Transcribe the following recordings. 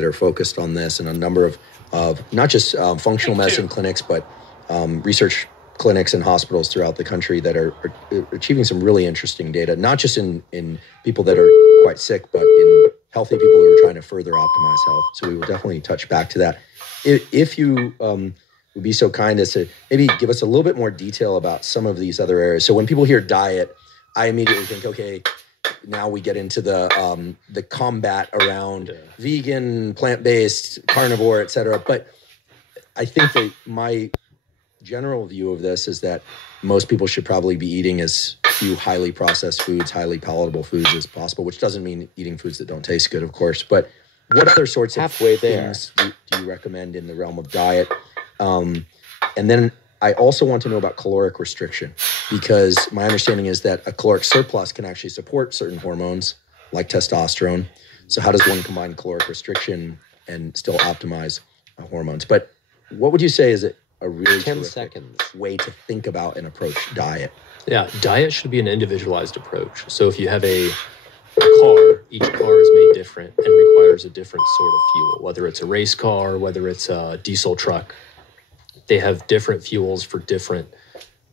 that are focused on this, and a number of not just functional medicine clinics, but research clinics and hospitals throughout the country that are achieving some really interesting data, not just in people that are quite sick, but in healthy people who are trying to further optimize health. So we will definitely touch back to that. If you would be so kind as to maybe give us a little bit more detail about some of these other areas. So when people hear diet, I immediately think, okay, now we get into the combat around vegan, plant-based, carnivore, et cetera. But I think that my general view of this is that most people should probably be eating as few highly processed foods, highly palatable foods as possible, which doesn't mean eating foods that don't taste good, of course. But what other sorts of things do you recommend in the realm of diet? And then I also want to know about caloric restriction, because my understanding is that a caloric surplus can actually support certain hormones like testosterone. So how does one combine caloric restriction and still optimize hormones? But what would you say is a really 10 seconds way to think about and approach diet? Yeah, diet should be an individualized approach. So if you have a car, each car is made different and requires a different sort of fuel, whether it's a race car, whether it's a diesel truck. They have different fuels for different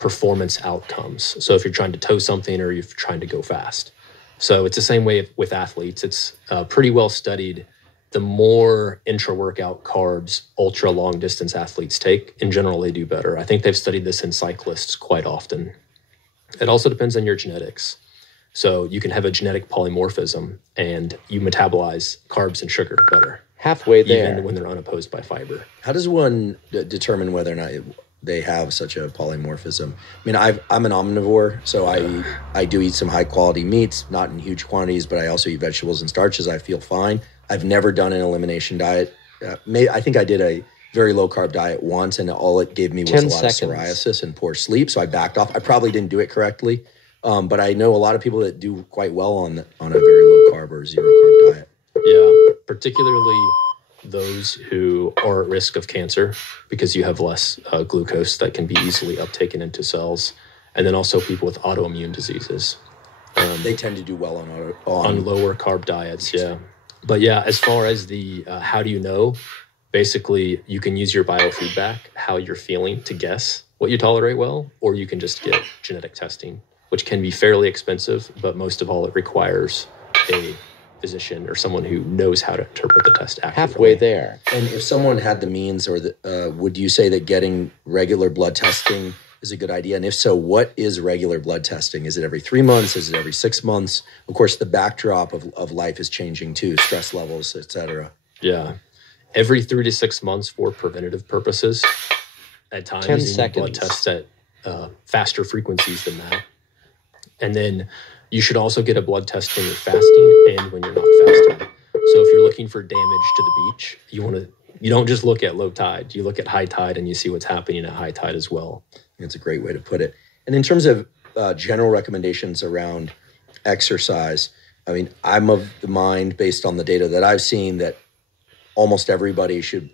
performance outcomes. So if you're trying to tow something or you're trying to go fast. So it's the same way with athletes. It's pretty well studied. The more intra-workout carbs ultra long distance athletes take, in general, they do better. I think they've studied this in cyclists quite often. It also depends on your genetics. So you can have a genetic polymorphism and you metabolize carbs and sugar better. Halfway there. Even when they're unopposed by fiber. How does one determine whether or not they have such a polymorphism? I mean, I'm an omnivore, so I do eat some high quality meats, not in huge quantities, but I also eat vegetables and starches. I feel fine. I've never done an elimination diet. I think I did a very low carb diet once, and all it gave me was a lot of psoriasis and poor sleep. So I backed off. I probably didn't do it correctly, but I know a lot of people that do quite well on a very low carb or zero carb diet. Yeah, particularly those who are at risk of cancer because you have less glucose that can be easily uptaken into cells, and then also people with autoimmune diseases. They tend to do well on lower carb diets. Yeah. But yeah, as far as the how do you know, basically you can use your biofeedback, how you're feeling, to guess what you tolerate well, or you can just get genetic testing, which can be fairly expensive, but most of all it requires a physician or someone who knows how to interpret the test accurately. Halfway there. And if someone had the means, or would you say that getting regular blood testing is a good idea? And if so, what is regular blood testing? Is it every 3 months? Is it every 6 months? Of course, the backdrop of life is changing too, stress levels, et cetera. Yeah. Every 3 to 6 months for preventative purposes. At times, 10 you need seconds. blood tests at faster frequencies than that. And then you should also get a blood test when you're fasting and when you're not fasting. So if you're looking for damage to the beach, you don't just look at low tide. You look at high tide and you see what's happening at high tide as well. It's a great way to put it. And in terms of general recommendations around exercise, I mean, I'm of the mind, based on the data that I've seen, that almost everybody should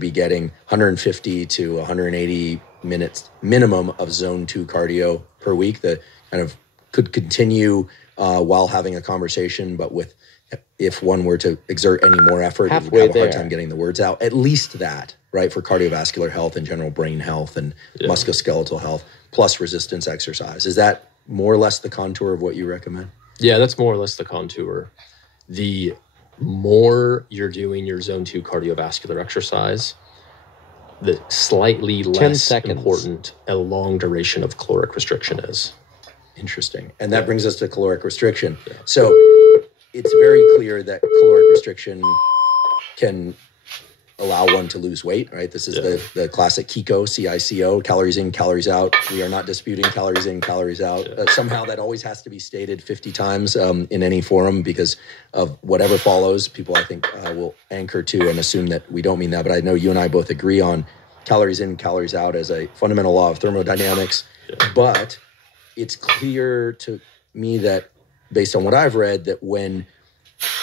be getting 150 to 180 minutes minimum of zone 2 cardio per week. That kind of could continue while having a conversation, but if one were to exert any more effort, it would have a hard time getting the words out. At least that, right, for cardiovascular health and general brain health and musculoskeletal health, plus resistance exercise. Is that more or less the contour of what you recommend? Yeah, that's more or less the contour. The more you're doing your zone 2 cardiovascular exercise, the slightly less important a long duration of caloric restriction is. Interesting. And that brings us to caloric restriction. Yeah. So it's very clear that caloric restriction can allow one to lose weight, right? This is the classic KICO, C-I-C-O, calories in, calories out. We are not disputing calories in, calories out. Somehow that always has to be stated 50 times in any forum, because of whatever follows, people, I think, will anchor to and assume that we don't mean that. But I know you and I both agree on calories in, calories out as a fundamental law of thermodynamics. Yeah. But it's clear to me that, based on what I've read, that when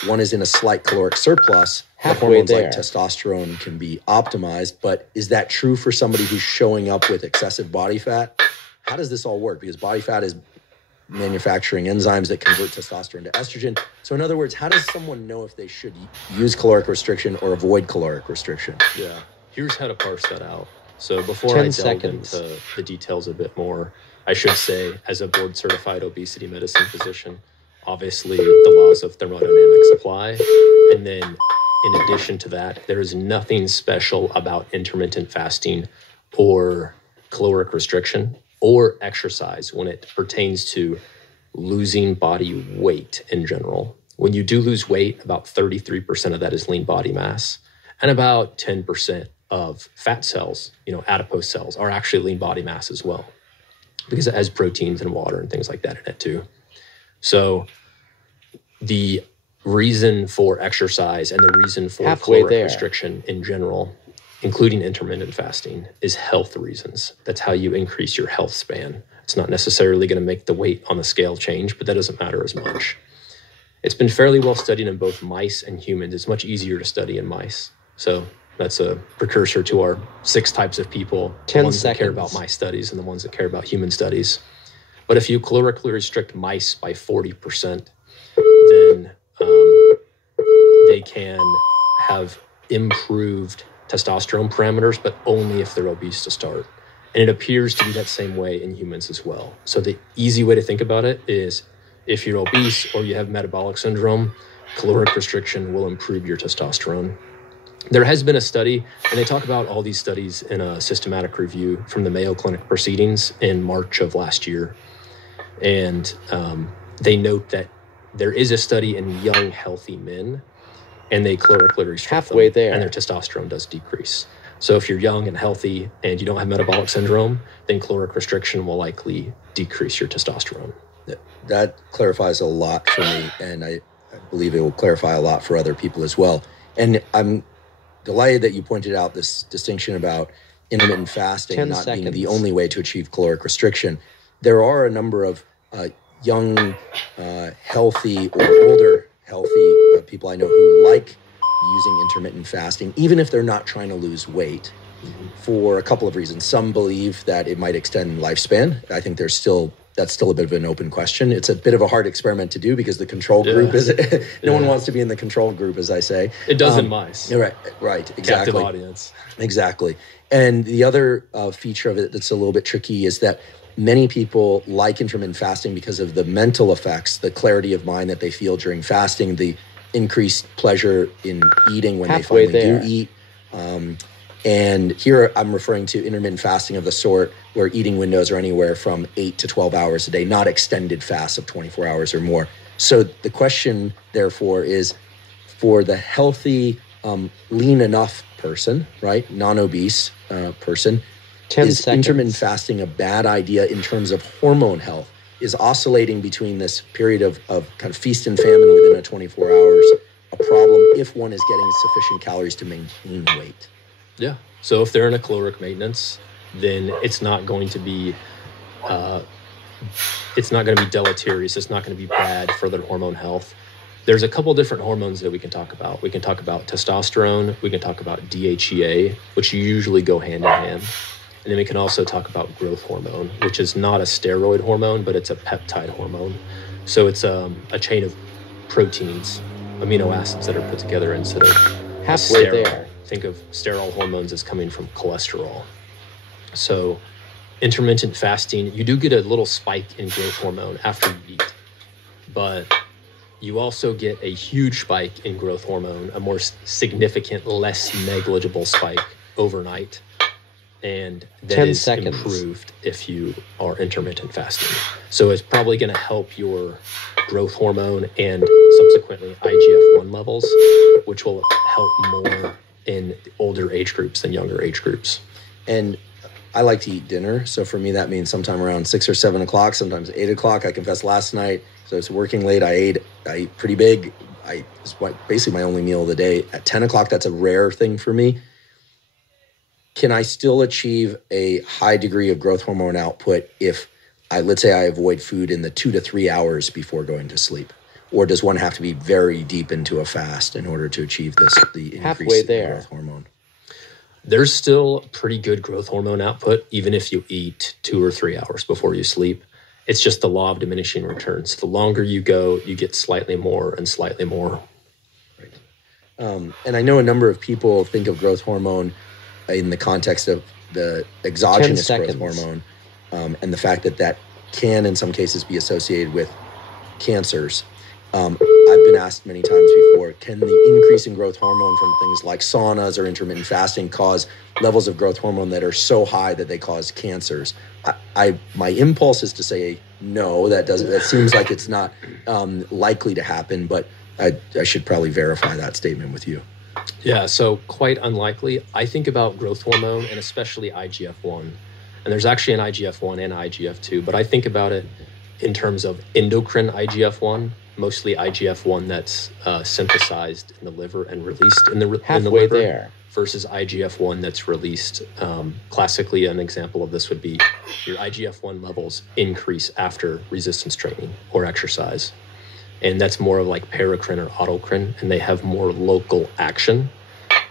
one is in a slight caloric surplus, hormones like testosterone can be optimized. But is that true for somebody who's showing up with excessive body fat? How does this all work? Because body fat is manufacturing enzymes that convert testosterone to estrogen. So in other words, how does someone know if they should use caloric restriction or avoid caloric restriction? Yeah. Here's how to parse that out. So before 10 I delve seconds. into the details a bit more, I should say, as a board-certified obesity medicine physician, obviously the laws of thermodynamics apply. And then in addition to that, there is nothing special about intermittent fasting or caloric restriction or exercise when it pertains to losing body weight in general. When you do lose weight, about 33% of that is lean body mass, and about 10% of fat cells, adipose cells, are actually lean body mass as well, because it has proteins and water and things like that in it too. So the reason for exercise and the reason for caloric restriction in general, including intermittent fasting, is health reasons. That's how you increase your health span. It's not necessarily going to make the weight on the scale change, but that doesn't matter as much. It's been fairly well studied in both mice and humans. It's much easier to study in mice. So that's a precursor to our 6 types of people, the ones that care about mice studies and the ones that care about human studies. But if you calorically restrict mice by 40%, then they can have improved testosterone parameters, but only if they're obese to start. And it appears to be that same way in humans as well. So the easy way to think about it is if you're obese or you have metabolic syndrome, caloric restriction will improve your testosterone. There has been a study, and they talk about all these studies in a systematic review from the Mayo Clinic proceedings in March of last year. And they note that there is a study in young, healthy men, and they calorically restrict them, and their testosterone does decrease. So if you're young and healthy and you don't have metabolic syndrome, then caloric restriction will likely decrease your testosterone. That clarifies a lot for me, and I believe it will clarify a lot for other people as well. And I'm delighted that you pointed out this distinction about intermittent fasting not being the only way to achieve caloric restriction. There are a number of young, healthy, or older healthy people I know who like using intermittent fasting, even if they're not trying to lose weight, for a couple of reasons. Some believe that it might extend lifespan. I think that's still a bit of an open question. It's a bit of a hard experiment to do because the control group is no one wants to be in the control group, as I say. It does in mice. Right, exactly. Captive audience. Exactly. And the other feature of it that's a little bit tricky is that many people like intermittent fasting because of the mental effects, the clarity of mind that they feel during fasting, the increased pleasure in eating when they finally do eat. And here I'm referring to intermittent fasting of the sort where eating windows are anywhere from 8 to 12 hours a day, not extended fasts of 24 hours or more. So the question, therefore, is for the healthy, lean enough person, right, non-obese person, is intermittent fasting a bad idea in terms of hormone health? Is oscillating between this period of kind of feast and famine within a 24 hours a problem if one is getting sufficient calories to maintain weight? Yeah. So if they're in a caloric maintenance, then it's not going to be deleterious. It's not going to be bad for their hormone health. There's a couple different hormones that we can talk about. We can talk about testosterone. We can talk about DHEA, which usually go hand in hand. And then we can also talk about growth hormone, which is not a steroid hormone, but it's a peptide hormone. So it's a chain of proteins, amino acids that are put together instead of halfway there. Think of sterile hormones as coming from cholesterol. So intermittent fasting, you do get a little spike in growth hormone after you eat, but you also get a huge spike in growth hormone, a more significant, less negligible spike overnight. And that is improved if you are intermittent fasting. So it's probably going to help your growth hormone and subsequently IGF-1 levels, which will help more in older age groups than younger age groups. And I like to eat dinner. So for me, that means sometime around 6 or 7 o'clock, sometimes 8 o'clock. I confess last night, so I was working late. I ate pretty big. It was basically my only meal of the day. At 10 o'clock, that's a rare thing for me. Can I still achieve a high degree of growth hormone output if let's say I avoid food in the 2 to 3 hours before going to sleep? Or does one have to be very deep into a fast in order to achieve the increase in growth hormone? There's still pretty good growth hormone output, even if you eat 2 or 3 hours before you sleep. It's just the law of diminishing returns. The longer you go, you get slightly more and slightly more. And I know a number of people think of growth hormone in the context of the exogenous growth hormone, and the fact that that can, in some cases, be associated with cancers. I've been asked many times before, can the increase in growth hormone from things like saunas or intermittent fasting cause levels of growth hormone that are so high that they cause cancers? My impulse is to say no, that seems like it's not likely to happen, but I should probably verify that statement with you. Yeah, so quite unlikely. I think about growth hormone and especially IGF-1. And there's actually an IGF-1 and IGF-2, but I think about it in terms of endocrine IGF-1, mostly IGF-1 that's synthesized in the liver and released in the liver, there. versus IGF-1 that's released. Classically, an example of this would be your IGF-1 levels increase after resistance training or exercise. And that's more of like paracrine or autocrine, and they have more local action.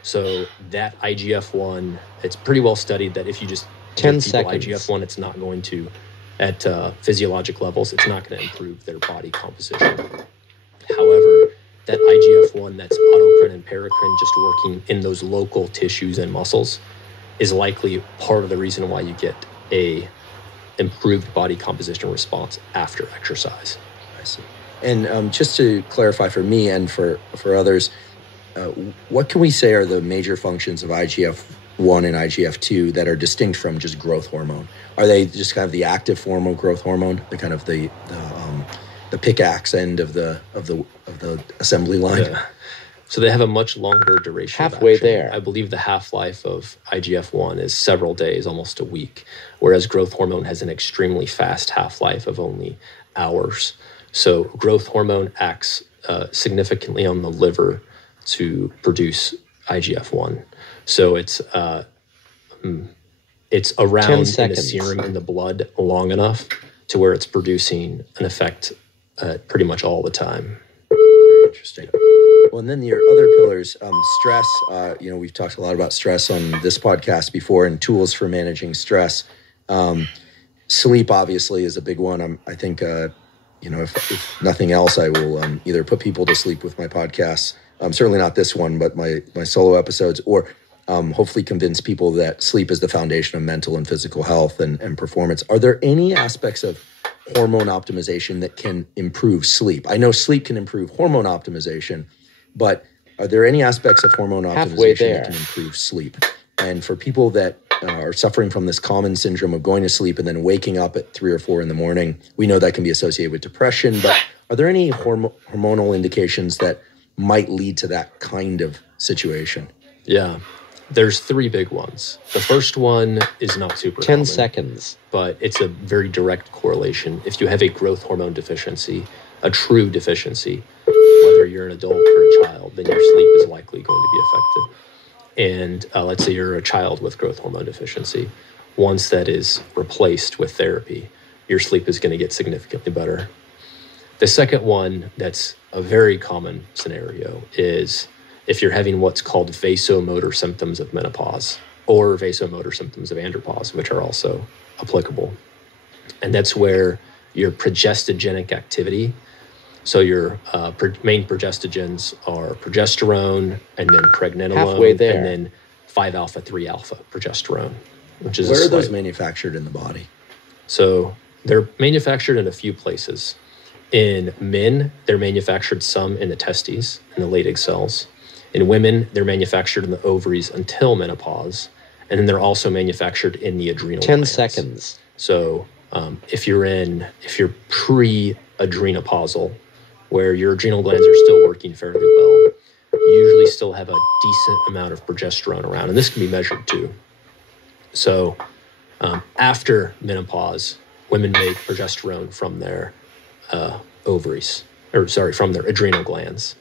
So that IGF-1, it's pretty well studied that if you just 10 give people seconds. IGF-1, it's not going to, at physiologic levels, it's not going to improve their body composition. However, that IGF-1 that's autocrine and paracrine just working in those local tissues and muscles is likely part of the reason why you get a improved body composition response after exercise. I see. And just to clarify for me and for others, what can we say are the major functions of IGF-1 and IGF-2 that are distinct from just growth hormone? Are they just kind of the active form of growth hormone, the kind of the pickaxe end of the assembly line? Yeah. So they have a much longer duration. Halfway of action. there. I believe the half-life of IGF-1 is several days, almost a week, whereas growth hormone has an extremely fast half-life of only hours. So growth hormone acts significantly on the liver to produce IGF-1. So it's around in the serum in the blood long enough to where it's producing an effect pretty much all the time. Very interesting. Well, and then your other pillars, stress. We've talked a lot about stress on this podcast before, and tools for managing stress. Sleep obviously is a big one. I think. If nothing else, I will either put people to sleep with my podcasts. Certainly not this one, but my solo episodes, or hopefully convince people that sleep is the foundation of mental and physical health and performance. Are there any aspects of hormone optimization that can improve sleep? I know sleep can improve hormone optimization, but are there any aspects of hormone optimization that can improve sleep? And for people that are suffering from this common syndrome of going to sleep and then waking up at 3 or 4 in the morning, we know that can be associated with depression, but are there any hormonal indications that might lead to that kind of situation? Yeah, there's 3 big ones. The first one is not super 10 common, seconds. but it's a very direct correlation. If you have a growth hormone deficiency, a true deficiency, whether you're an adult or a child, then your sleep is likely going to be affected. And let's say you're a child with growth hormone deficiency. Once that is replaced with therapy, your sleep is going to get significantly better. The second one that's a very common scenario is if you're having what's called vasomotor symptoms of menopause or vasomotor symptoms of andropause, which are also applicable. And that's where your progestogenic activity, so your main progestogens are progesterone and then pregnenolone and then 5-alpha, 3-alpha progesterone, which is where are those manufactured in the body? So they're manufactured in a few places. In men, they're manufactured some in the testes, in the Leydig cells. In women, they're manufactured in the ovaries until menopause. And then they're also manufactured in the adrenal 10 glands. seconds. So if you're pre-adrenopausal, where your adrenal glands are still working fairly well, you usually still have a decent amount of progesterone around. And this can be measured too. So after menopause, women make progesterone from their from their adrenal glands.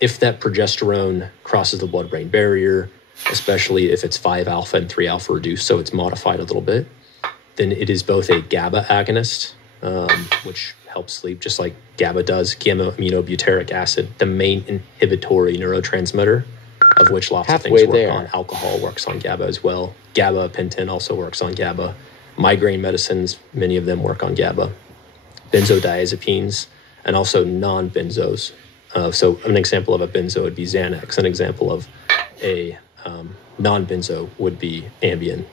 If that progesterone crosses the blood-brain barrier, especially if it's 5-alpha and 3-alpha reduced, so it's modified a little bit, then it is both a GABA agonist, which helps sleep, just like GABA does, gamma-aminobutyric acid, the main inhibitory neurotransmitter, of which lots of things work on. Alcohol works on GABA as well. Gabapentin also works on GABA. Migraine medicines, many of them work on GABA. benzodiazepines, and also non-benzos. So an example of a benzo would be Xanax. An example of a non-benzo would be Ambien.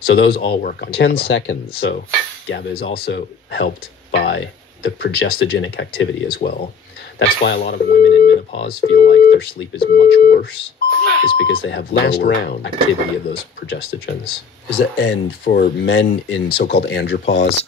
So those all work on 10 GABA. seconds. So GABA is also helped by the progestogenic activity as well. That's why a lot of women in menopause feel like their sleep is much worse, is because they have Last lower round. activity of those progestogens. And for men in so-called andropause,